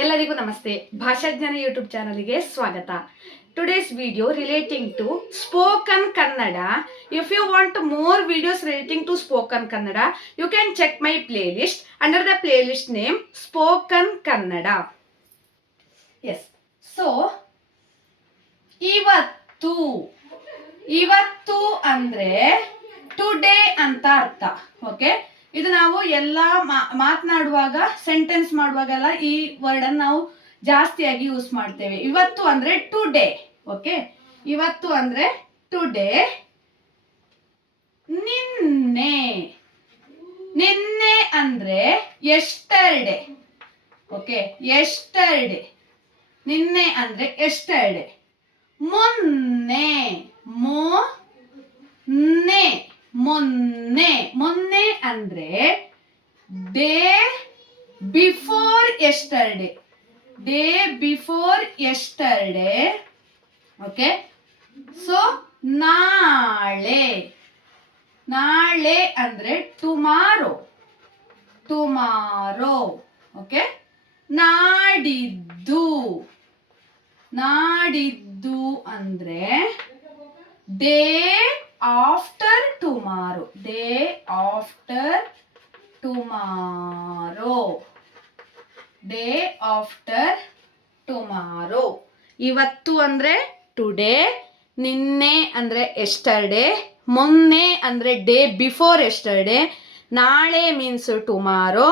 ಎಲ್ಲರಿಗೂ ನಮಸ್ತೆ. ಭಾಷಾಜ್ಞಾನ ಯೂಟ್ಯೂಬ್ ಚಾನಲ್ಗೆ ಸ್ವಾಗತ. Today's video relating to spoken Kannada. If you want more videos relating to spoken Kannada, you can check my playlist under the playlist name Spoken Kannada. Yes. So, ಇವತ್ತು ಅಂದ್ರೆ today ಅಂತ ಅರ್ಥ. Okay, ಇದು ನಾವು ಎಲ್ಲ ಮಾತನಾಡುವಾಗ ಸೆಂಟೆನ್ಸ್ ಮಾಡುವಾಗೆಲ್ಲ ಈ word ಅನ್ನು ನಾವು ಜಾಸ್ತಿಯಾಗಿ ಯೂಸ್ ಮಾಡ್ತೇವೆ. ಇವತ್ತು ಅಂದ್ರೆ ಟುಡೇ. ಓಕೆ, ಇವತ್ತು ಅಂದ್ರೆ ಟುಡೇ. ನಿನ್ನೆ ಅಂದ್ರೆ ಎಸ್ಟರ್ಡೇ. Okay, yesterday. ನಿನ್ನೆ ಅಂದ್ರೆ ಎಸ್ಟರ್ಡೇ. ಮೊನ್ನೆ ಅಂದ್ರೆ day before yesterday. Okay, so ನಾಳೆ ಅಂದ್ರೆ ಟುಮಾರೋ. ಓಕೆ, ನಾಡಿದ್ದು ಅಂದ್ರೆ ಡೇ ಆಫ್ಟರ್ ಟುಮಾರೋ. ಇವತ್ತು ಅಂದ್ರೆ ಟುಡೇ, ನಿನ್ನೆ ಅಂದ್ರೆ ಎಸ್ಟರ್ಡೇ, ಮೊನ್ನೆ ಅಂದ್ರೆ ಡೇ ಬಿಫೋರ್ ಎಸ್ಟರ್ಡೇ, ನಾಳೆ ಮೀನ್ಸ್ ಟುಮಾರೋ,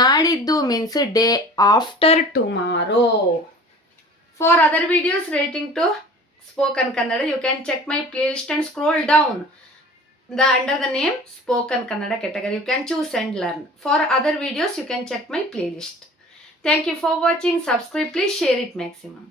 ನಾಡಿದ್ದು means day after tomorrow. For other videos relating to spoken Kannada, you can check my playlist and scroll down under the name Spoken Kannada category. You can choose and learn. For other videos, you can check my playlist. Thank you for watching. Subscribe, please share it maximum.